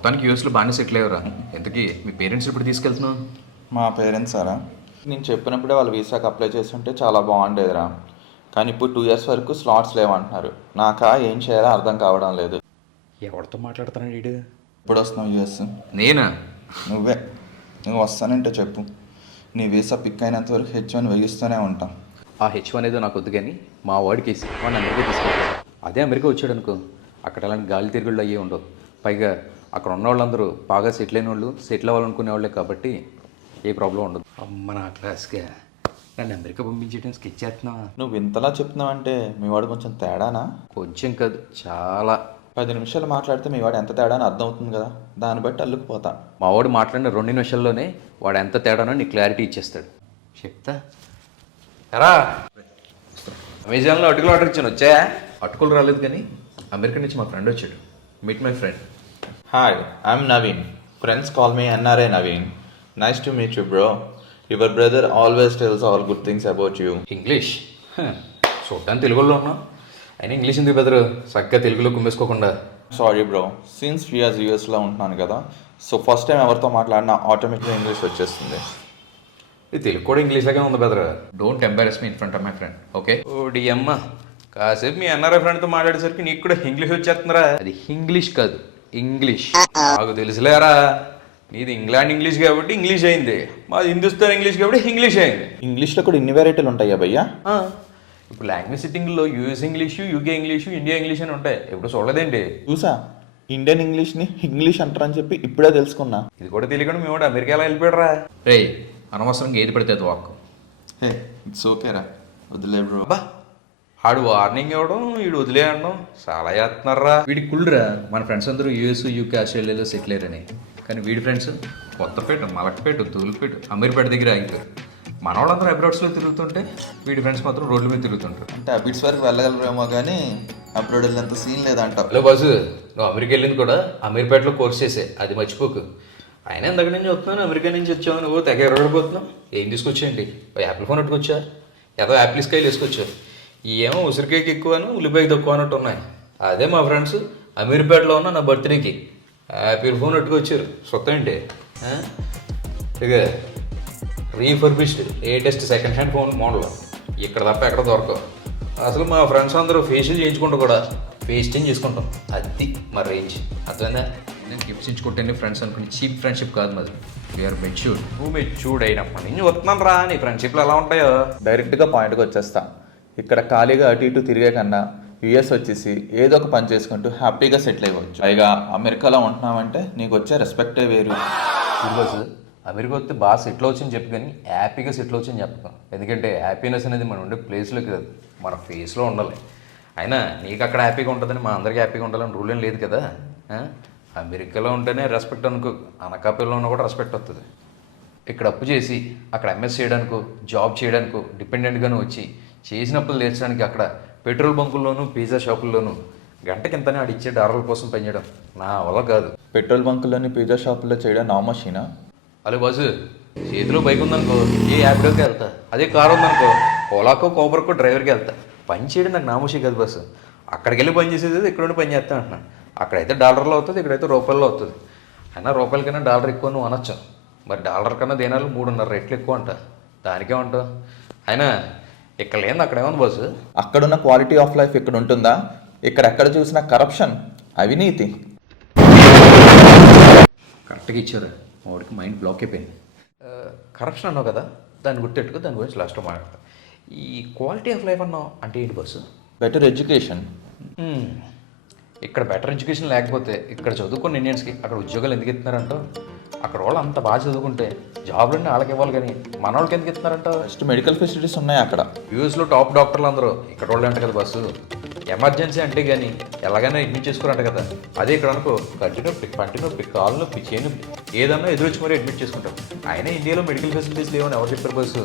మొత్తానికి యూఎస్లో బాగానే సెటిల్ అయ్యారా? ఎంతకీ మీ పేరెంట్స్ ఇప్పుడు తీసుకెళ్తున్నావు? మా పేరెంట్స్ సారా నేను చెప్పినప్పుడే వాళ్ళు వీసాకి అప్లై చేస్తుంటే చాలా బాగుండేదిరా. కానీ ఇప్పుడు 2 years వరకు స్లాట్స్ లేవంటున్నారు. నాకా ఏం చేయాలో అర్థం కావడం లేదు. ఎవరితో మాట్లాడుతున్నాడు వీడు? ఇప్పుడు వస్తున్నావు యూఎస్? నేనా? నువ్వు వస్తానంటే చెప్పు. నీ వీసా పిక్ అయినంత వరకు H1 వేయిస్తూనే ఉంటాం. ఆ H1 ఏదో నాకు వద్దు కానీ మా వాడికి వేసి వాడిని అమెరికా తీసుకెళ్తాడు. అదే అమెరికా వచ్చాడు అనుకో, అక్కడ అలాంటి గాలి తిరుగుళ్ళు అయ్యి ఉండవు. పైగా అక్కడ ఉన్న వాళ్ళందరూ బాగా సెటిల్ అయిన వాళ్ళు, సెటిల్ అవ్వాలనుకునే వాళ్ళే కాబట్టి ఏ ప్రాబ్లం ఉండదు. అమ్మ నా క్లాస్గా నన్ను అమెరికా పంపించేయడం స్కెచ్ చేస్తున్నావా? నువ్వు ఇంతలా చెప్తున్నావంటే మీ వాడు కొంచెం తేడానా? కొంచెం కాదు, చాలా. 10 నిమిషాలు మాట్లాడితే మీ వాడు ఎంత తేడానో అర్థం అవుతుంది కదా, దాన్ని బట్టి అల్లుకుపోతా. మా వాడు మాట్లాడిన 2 నిమిషాల్లోనే వాడు ఎంత తేడానో నీకు క్లారిటీ ఇచ్చేస్తాడు. చెప్తా ఎరా. అమెజాన్లో అటుకులు ఆర్డర్ ఇచ్చాను, వచ్చా? అటుకులు రాలేదు కానీ అమెరికా నుంచి మా ఫ్రెండ్ వచ్చాడు. Meet my friend. Hi, I'm Naveen. Friends call me NRA Naveen. Nice to meet you bro. Your brother always tells all good things about you. English చూడటానికి తెలుగులో ఉన్నాం, అయినా ఇంగ్లీష్ ఎందుకు బెదరు? చక్కగా తెలుగులో కుమ్మేసుకోకుండా. సారీ బ్రో, సిన్స్ 3 years యూఎస్లో ఉంటున్నాను కదా, సో ఫస్ట్ టైం ఎవరితో మాట్లాడినా ఆటోమేటిక్గా ఇంగ్లీష్ వచ్చేస్తుంది. ఇది తెలుగు కూడా ఇంగ్లీష్ లాగే ఉంది బెదరు. Don't embarrass me in front of my friend, okay? ఓడి అమ్మ, కాసేపు మీ NRA ఫ్రెండ్తో మాట్లాడేసరికి నీకు కూడా ఇంగ్లీష్ వచ్చేస్తుందిరా. అది ఇంగ్లీష్ కాదు, ఇంగ్లీష్. నాకు తెలుసులేరా, నీది ఇంగ్లాండ్ ఇంగ్లీష్ కాబట్టి ఇంగ్లీష్ అయింది, మాది హిందుస్థాన్ ఇంగ్లీష్ కాబట్టి ఇంగ్లీష్ అయింది. ఇంగ్లీష్లో కూడా ఇన్ని వెరైటీలు ఉంటాయా భయ్యా? ఇప్పుడు లాంగ్వేజ్ సెట్టింగ్లో US English, UK English, India English అని ఉంటాయి. ఎప్పుడు చూడలేదండి. చూసా, ఇండియన్ ఇంగ్లీష్ని ఇంగ్లీష్ అంటారని చెప్పి ఇప్పుడే తెలుసుకున్నా. ఇది కూడా తెలియకుండా మేము అమెరికా ఎలా వెళ్ళిపోయాడురా. రే, అనవసరంగా ఏది పడితే అది వాక్. హే, ఇట్స్ ఓకేరా, వదిలే బ్రో. అబ్బా, ఆడు వార్నింగ్ ఇవ్వడం, వీడు వదిలే అనడం చాలా చేస్తున్నారా. వీడి కుళ్ళురా, మన ఫ్రెండ్స్ అందరూ యూఎస్, యూకే, ఆస్ట్రేలియాలో సెటిల్ అయ్యారని. కానీ వీడి ఫ్రెండ్స్ కొత్తపేట, మలక్పేట, తూలుపేట, అమీర్పేట దగ్గర ఆగిపోయారు. మన వాళ్ళందరూ అబ్రాడ్స్లో తిరుగుతుంటే వీడి ఫ్రెండ్స్ మాత్రం రోడ్ల మీద తిరుగుతుంటారు. అంటే అబిట్స్ వరకు వెళ్ళగలరేమో కానీ అబ్రాడ్ వెళ్ళేంత సీన్ లేదంట. హలో బాసు, నువ్వు అమెరికా వెళ్ళింది కూడా అమీర్పేటలో కోర్స్ చేసే, అది మర్చిపోకు. ఆయన ఎందక నుంచి వస్తున్నాను, అమెరికా నుంచి వచ్చావు, నువ్వు తెగ ఎరగడిపోతున్నావు. ఏం తీసుకొచ్చేయండి? యాపిల్ ఫోన్ పట్టుకొచ్చా, ఏదో యాపిల్ స్కైల్ వేసుకొచ్చా. ఏమో ఉసిరికాయకి ఎక్కువను, ఉల్లిపాయకి తక్కువ అన్నట్టు ఉన్నాయి. అదే మా ఫ్రెండ్స్ అమీర్పేటలో ఉన్న నా బర్త్డేకి యాపిల్ ఫోన్ పట్టుకొచ్చారు. సొంతం ఏంటి ఇక refurbished latest second hand phone model. ఇక్కడ తప్ప ఎక్కడ దొరకవు. అసలు మా ఫ్రెండ్స్ అందరూ ఫేషియల్ చేయించుకుంటూ కూడా ఫేస్ చేంజ్ చేసుకుంటాం. అది మా రేంజ్, అర్థమైందా? నేను గిఫ్ట్స్ ఇచ్చుకుంటే ఫ్రెండ్స్ అనుకుని చీప్ ఫ్రెండ్షిప్ కాదు మాది. We are matured. నువ్వు మెచ్యూర్డ్ అయినప్పటి నుంచి వస్తున్నాను రా. నీ ఫ్రెండ్షిప్లు ఎలా ఉంటాయో డైరెక్ట్గా పాయింట్కి వచ్చేస్తా. ఇక్కడ ఖాళీగా అటు ఇటు తిరిగే కన్నా యూఎస్ వచ్చేసి ఏదో ఒక పని చేసుకుంటూ హ్యాపీగా సెటిల్ అయ్యవచ్చు. పైగా అమెరికాలో ఉంటున్నామంటే నీకు వచ్చే రెస్పెక్టే వేరు. ఈరోజు అమెరికా వస్తే బాగా సెటిల్ అవచ్చని చెప్పు, కానీ హ్యాపీగా సెటిల్ అవచ్చని చెప్పాం. ఎందుకంటే హ్యాపీనెస్ అనేది మనం ఉండే ప్లేస్లో కాదు, మన ఫేస్లో ఉండాలి. అయినా నీకు అక్కడ హ్యాపీగా ఉంటుందని మా అందరికీ హ్యాపీగా ఉండాలని రూల్ ఏం లేదు కదా. అమెరికాలో ఉంటేనే రెస్పెక్ట్ అనుకో, అనకాపల్లిలో ఉన్నా కూడా రెస్పెక్ట్ వస్తుంది. ఇక్కడ అప్పు చేసి అక్కడ ఎంఎస్ చేయడానికో, జాబ్ చేయడానికో డిపెండెంట్గాను వచ్చి చేసినప్పుడు తీర్చడానికి అక్కడ పెట్రోల్ బంకుల్లోనూ, పిజ్జా షాపుల్లోనూ గంటకింతనే ఆడిచ్చే డాలర్ల కోసం పనిచేయడం నా వల్ల కాదు. పెట్రోల్ బంకుల్లోని పిజ్జా షాపుల్లో చేయడం నా మషీనా? అలా బాసు, చేతిలో బైక్ ఉందనుకో ఏ యాప్లోకి వెళ్తా, అదే కారు ఉందనుకో ఓలాకో, కోబర్కో డ్రైవర్కి వెళ్తా. పని చేయడం నాకు నామోషి కాదు బస్సు. అక్కడికి వెళ్ళి పని చేసేది ఇక్కడ ఉండి పని చేస్తాను అంటున్నాను. అక్కడైతే డాలర్లో అవుతుంది, ఇక్కడైతే రూపాయల్లో అవుతుంది. అయినా రూపాయల కన్నా డాలర్ ఎక్కువ నువ్వు అనొచ్చు. మరి డాలర్ కన్నా దేనాలు 3.5 రెట్లు ఎక్కువ అంట. దానికే ఉంటావు. అయినా ఇక్కడ లేదు, అక్కడ ఏముంది బాసు? అక్కడున్న క్వాలిటీ ఆఫ్ లైఫ్ ఇక్కడ ఉంటుందా? ఇక్కడ ఎక్కడ చూసినా కరప్షన్, అవినీతి. కరెక్ట్గా ఇచ్చారు. వాడికి మైండ్ బ్లాక్ అయిపోయింది. కరప్షన్ అన్నావు కదా, దాన్ని గుర్తెట్టుకో, దాని గురించి లాస్ట్లో మాట్లాడతా. ఈ క్వాలిటీ ఆఫ్ లైఫ్ అన్నావు అంటే ఏంటి బస్సు? Better education. ఇక్కడ బెటర్ ఎడ్యుకేషన్ లేకపోతే ఇక్కడ చదువుకున్న ఇండియన్స్కి అక్కడ ఉద్యోగాలు ఎందుకు ఇస్తున్నారంటో? అక్కడ వాళ్ళు అంత బాగా చదువుకుంటే జాబ్లన్నీ వాళ్ళకి ఇవ్వాలి, కానీ మన వాళ్ళకి ఎందుకు ఇస్తున్నారంటో? ఫస్ట్ మెడికల్ ఫెసిలిటీస్ ఉన్నాయి అక్కడ. యూఎస్లో టాప్ డాక్టర్లు అందరూ ఇక్కడ వాళ్ళు అంట కదా బస్సు. ఎమర్జెన్సీ అంటే కానీ ఎలాగైనా అడ్మిట్ చేసుకోరంట కదా. అదే ఇక్కడ అనుకో, గడ్డి నొప్పి, పంటి నొప్పి, కాలు నొప్పి, చేయి నొప్పి ఏదన్నా ఎదురొచ్చి మరీ అడ్మిట్ చేసుకుంటాం. అయినా ఇండియాలో మెడికల్ ఫెసిలిటీస్ లేవని ఎవరు చెప్పారు బస్సు?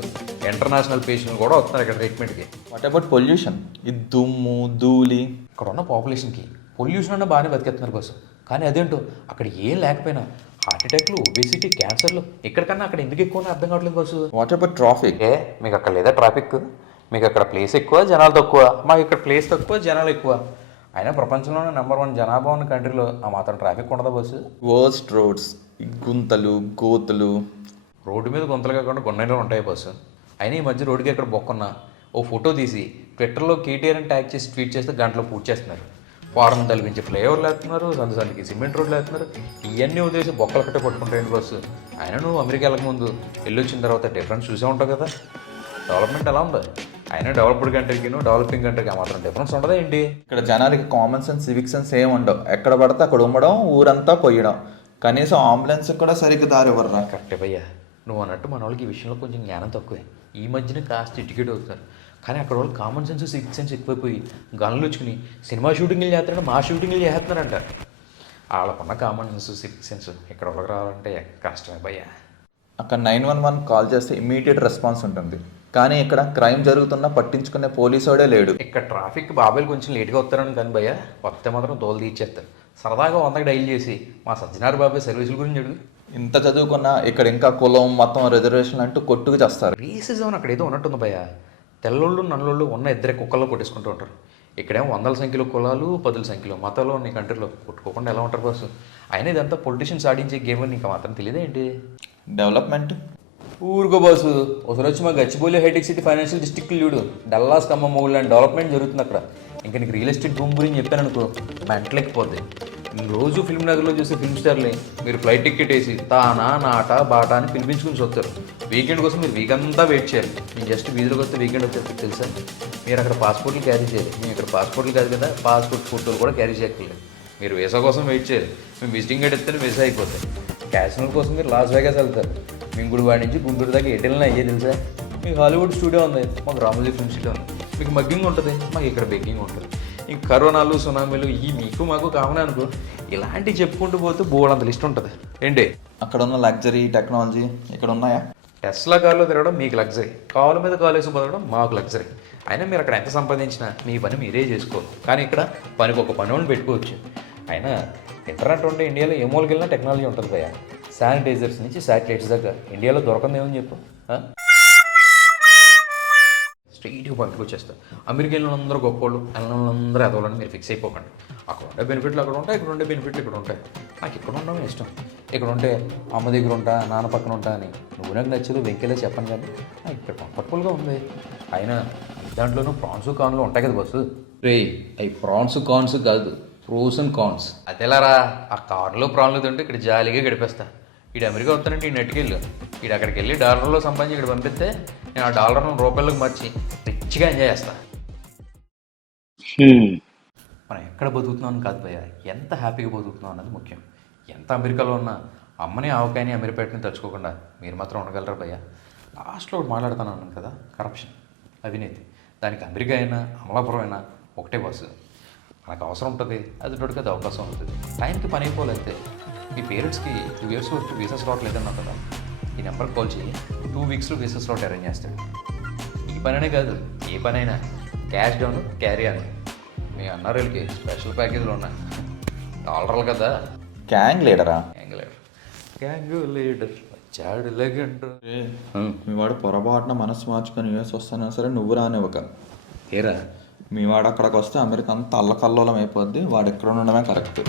ఇంటర్నేషనల్ పేషెంట్లు కూడా వస్తున్నారు ఇక్కడ ట్రీట్మెంట్కి. What about pollution? ఈ దుమ్ము, ధూళి. ఇక్కడ ఉన్న పాపులేషన్కి పొల్యూషన్ అన్న బాగానే బతికేస్తున్నారు బస్సు. కానీ అదేంటో అక్కడ ఏం లేకపోయినా హార్ట్ అటాక్లు, ఒబేసిటీ, క్యాన్సర్లు ఇక్కడికన్నా అక్కడ ఎందుకు ఎక్కువ అర్థం కావట్లేదు బస్సు. What about traffic? మీకు అక్కడ లేదా ట్రాఫిక్? మీకు అక్కడ ప్లేస్ ఎక్కువ, జనాలు తక్కువ. మాకు ఇక్కడ ప్లేస్ తక్కువ, జనాలు ఎక్కువ. అయినా ప్రపంచంలోనే నెంబర్ 1 జనాభా ఉన్న కంట్రీలో ఆ మాత్రం ట్రాఫిక్ ఉండదా బస్సు? వర్స్ట్ రోడ్స్, ఈ గుంతలు గోతులు. రోడ్డు మీద గుంతలు కాకుండా గున్నైలో ఉంటాయి బస్సు. అయినా ఈ మధ్య రోడ్డుకి ఎక్కడ బొక్కున్నా ఓ ఫోటో తీసి ట్విట్టర్లో కేటీఆర్ అని ట్యాగ్ చేసి ట్వీట్ చేస్తే గంటలో పూర్తి చేస్తున్నారు. ఫారెన్ తలపించి ఫ్లైఓవర్లు వేస్తున్నారు, సందుకి సిమెంట్ రోడ్లు వేస్తున్నారు. ఇవన్నీ వదిలేసి బొక్కలు కట్టే పట్టుకుంటాయండి బస్సు. అయినా నువ్వు అమెరికా వెళ్ళకముందు వెళ్ళొచ్చిన తర్వాత డిఫరెన్స్ చూసే ఉంటావు కదా. డెవలప్మెంట్ ఎలా ఉంది? అయినా డెవలప్డ్ కంట్రీకి డెవలపింగ్ కంట్రీకి ఆ మాత్రం డిఫరెన్స్ ఉండదా ఏంటి? ఇక్కడ జనాలకి కామన్ సెన్స్, సివిక్ సెన్స్ ఏమి ఉండవు. ఎక్కడ పడితే అక్కడ ఉమ్మడం, ఊరంతా కొయ్యడం. కనీసం అంబులెన్స్ కూడా సరిగ్గా దారి ఇవ్వరా. కరెక్టే భయ్యా, నువ్వు అన్నట్టు మన వాళ్ళకి ఈ విషయంలో కొంచెం జ్ఞానం తక్కువే. ఈ మధ్యన కాస్త ఎడ్యుకేట్ అవుతారు. కానీ అక్కడ వాళ్ళు కామన్ సెన్స్, సివిక్ సెన్స్ ఎక్కువైపోయి గన్లు వచ్చుకుని సినిమా షూటింగ్లు చేస్తారంటే మా షూటింగ్లు చేస్తున్నారంట. వాళ్ళకున్న కామన్ సెన్స్, సివిక్ సెన్స్ ఇక్కడ వాళ్ళకి రావాలంటే కష్టమే భయ్యా. అక్కడ 911 కాల్ చేస్తే ఇమ్మీడియట్ రెస్పాన్స్ ఉంటుంది. కానీ ఇక్కడ క్రైమ్ జరుగుతున్నా పట్టించుకునే పోలీసోడే లేడు. ఇక్కడ ట్రాఫిక్ బాబాయిలు కొంచెం లేట్గా వస్తారని కానీ భయ్యా, వస్తే మాత్రం తోలు తీర్చేస్తారు. సరదాగా 100కి డైల్ చేసి మా సజ్జనార్ బాబాయ్ సర్వీసుల గురించి అడుగు. ఇంత చదువుకున్నా ఇక్కడ ఇంకా కులం, మతం, రిజర్వేషన్ అంటూ కొట్టుకు చేస్తారు. రేసిజం అక్కడ ఏదో ఉన్నట్టుంది భయ్యా. తెల్లోళ్ళు నల్లోళ్ళు ఉన్న ఇద్దరే కుక్కల్లో కొట్టేసుకుంటూ ఉంటారు. ఇక్కడేమో 100ల సంఖ్యలో కులాలు, 10ల సంఖ్యలో మతాలు ఉన్న ఈ కంట్రీలో కొట్టుకోకుండా ఎలా ఉంటారు బస్సు? అయినా ఇదంతా పొలిటీషియన్స్ ఆడించే గేమ్ అని ఇంకా మాత్రం తెలియదేంటి? డెవలప్మెంట్ ఊరుకో బాసు. ఒకసారి వచ్చి మా Gachibowli hitech city financial district చూడు. డల్లాస్ ఖమ్మం మొగుళ్ళు అండ్ డెవలప్మెంట్ జరుగుతుంది అక్కడ. ఇంకా నీకు రియల్ ఎస్టేట్ భూమి గురించి చెప్పాను అనుకో, మెంటలెక్కిపోద్ది. నేను రోజు ఫిల్మ్ నగర్లో చూసే ఫిల్మ్ స్టార్ని మీరు ఫ్లైట్ టికెట్ వేసి తానా నాటా బాటా అని పిలిపించుకుని చూస్తారు. వీకెండ్ కోసం మీరు వీక్ అంతా వెయిట్ చేయాలి. నేను జస్ట్ వీధిలోకి వస్తే వీకెండ్ వచ్చేసి తెలుసా? మీరు అక్కడ పాస్పోర్ట్లు క్యారీ చేయాలి. మేము ఇక్కడ పాస్పోర్ట్లు కాదు కదా, పాస్పోర్ట్ ఫోటోలు కూడా క్యారీ చేయక్కర్లేదు. మీరు వీసా కోసం వెయిట్ చేయాలి. మేము విజిటింగ్ కార్డ్ ఇస్తేనే వీసా అయిపోతాయి. క్యాసినోల కోసం మీరు లాస్ వేగాస్ వెళ్తారు. మేము గుడివాడి నుంచి గుంటూరు దాకా ఎటెళ్ళినా అయ్యే తెలుసా? మీకు హాలీవుడ్ స్టూడియో ఉంది, మాకు రామోజీ ఫిల్మ్ సిటీ ఉంది. మీకు మగ్గింగ్ ఉంటుంది, మాకు ఇక్కడ బెగ్గింగ్ ఉంటుంది. ఇంక కరోనాలు, సునామీలు ఈ మీకు మాకు కామనే అనుకో. ఇలాంటివి చెప్పుకుంటూ పోతే బోల్డంత లిస్ట్ ఉంటుంది ఏంటి? అక్కడ ఉన్న లగ్జరీ టెక్నాలజీ ఇక్కడ ఉన్నాయా? టెస్లా కార్లో తిరగడం మీకు లగ్జరీ, కాళ్ళ మీద కాలేసి బతకడం మాకు లగ్జరీ. అయినా మీరు అక్కడ ఎంత సంపాదించినా మీ పని మీరే చేసుకోవాలి. కానీ ఇక్కడ పనికి ఒక పని వాళ్ళు పెట్టుకోవచ్చు. అయినా ఇంటర్నెట్ ఉంటే ఇండియాలో ఏ మూలకి వెళ్ళినా టెక్నాలజీ ఉంటుంది భయ్యా. శానిటైజర్స్ నుంచి శాటిలైట్స్ దాకా ఇండియాలో దొరకందేమని చెప్పు. స్ట్రైట్గా పంపికి వచ్చేస్తారు. అమెరికా వెళ్ళిన అందరూ గొప్పోళ్ళు, వెళ్ళినందరూ ఎదవాలని మీరు ఫిక్స్ అయిపోకండి. అక్కడ ఉండే బెనిఫిట్లు అక్కడ ఉంటాయి, ఇక్కడ ఉండే బెనిఫిట్లు ఇక్కడ ఉంటాయి. నాకు ఇక్కడ ఉండడం ఇష్టం. ఇక్కడ ఉంటే అమ్మ దగ్గర ఉంటా, నాన్న పక్కన ఉంటా అని నువ్వు నాకు నచ్చదు వెంకెలే చెప్పను. కానీ నాకు ఇక్కడ కంఫర్టబుల్గా ఉంది. అయినా దాంట్లోనూ ప్రాన్స్ కాన్లు ఉంటాయి కదా బస్సు. రే అవి ప్రాన్స్ కాన్స్ కాదు, ప్రోస్ అండ్ కాన్స్. అదేలారా, ఆ కార్లో ప్రాన్లు తింటే ఇక్కడ జాలీగా గడిపేస్తా. ఈడు అమెరికా వస్తానంటే ఈ నెట్కెళ్ళు ఈడు అక్కడికి వెళ్ళి డాలర్లో సంపాదించి ఇక్కడ పంపిస్తే నేను ఆ డాలర్ను రూపాయలకు మార్చి రిచ్గా ఎంజాయ్ చేస్తా. మనం ఎక్కడ బతుకుతున్నాం కాదు భయ్య, ఎంత హ్యాపీగా బతుకుతున్నాం అన్నది ముఖ్యం. ఎంత అమెరికాలో ఉన్నా అమ్మని ఆవకాయని అమీర్పేటని తలుచుకోకుండా మీరు మాత్రం ఉండగలరా భయ్య? లాస్ట్లో ఒకటి మాట్లాడుతాను అన్నాను కదా, కరప్షన్, అవినీతి. దానికి అమెరికా అయినా అమలాపురం అయినా ఒకటే బస్సు. మనకు అవసరం ఉంటుంది, అది తోడుకి అది అవకాశం ఉంటుంది. టైంకి పని అయిపోలేతే మీ పేరెంట్స్కి 2 years వరకు వీసా స్లాట్ లేదన్నావు కదా, ఈ నెంబర్కి కాల్ చేయి, 2 weeksలో వీసా స్లాట్ అరేంజ్ చేస్తాడు. ఈ పననే కాదు, ఏ పనైనా క్యాష్ డౌన్ క్యారీ అని. మీ అన్నారెళ్ళకి స్పెషల్ ప్యాకేజీలు ఉన్నాయి. డాలర్లు కదా. గ్యాంగ్ లీడరా? గ్యాంగ్ లీడర్ వచ్చాడు లెగెండ్. మీ వాడు పొరపాటున మనసు మార్చుకొని యూఎస్ వస్తానా సరే నువ్వు రానివ్వక. ఏరా మీ వాడు అక్కడికి వస్తే అమెరికా అంతా అల్లకల్లోలం అయిపోద్ది. వాడు ఎక్కడ ఉండడమే కరెక్ట్.